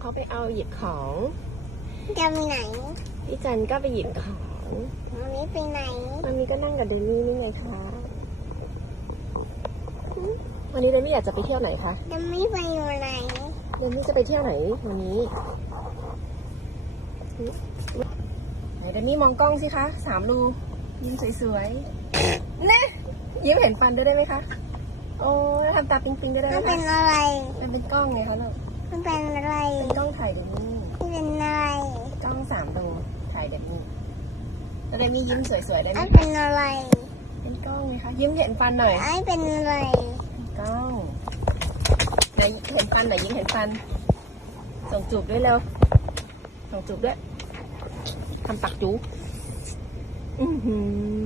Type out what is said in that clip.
เขาไปเอาหยิบของจะมีไหนพี่จันก็ไปหยิบของวันนี้ไปไหนวันนี้ก็นั่งกับเดมี่นี่ไงคะวันนี้เดมี่อยากจะไปเที่ยวไหนคะจะไม่ไปอยู่ไหนเดมี่จะไปเที่ยวไหนวันนี้ไหนเดมี่มองกล้องสิคะสามรูยิ้มสวยๆเน่ยิ้มเห็นฟันด้วยได้ไหมคะโอ้ยทำตาปิ๊งๆด้วยได้ไหมมันเป็นคะอะไรมันเป็น กล้องไงคะลูกมันเป็นอะไรเป็นกล้องถ่ายเดมี่มันเป็นอะไรกล้องสามรูถ่ายเดมี่แล้วเดมี่ยิ้มสวยๆได้ไหมมันเป็นอะไร เป็นกล้องไงคะ ยิ้มเห็นฟันหน่อยไอ้เป็นอะไรกล้องไหนเห็นฟันไหนยิ้มเห็นฟัน ส่งจูบด้วยเร็ว ส่งจูบด้วยทำปากจูอื้อหือ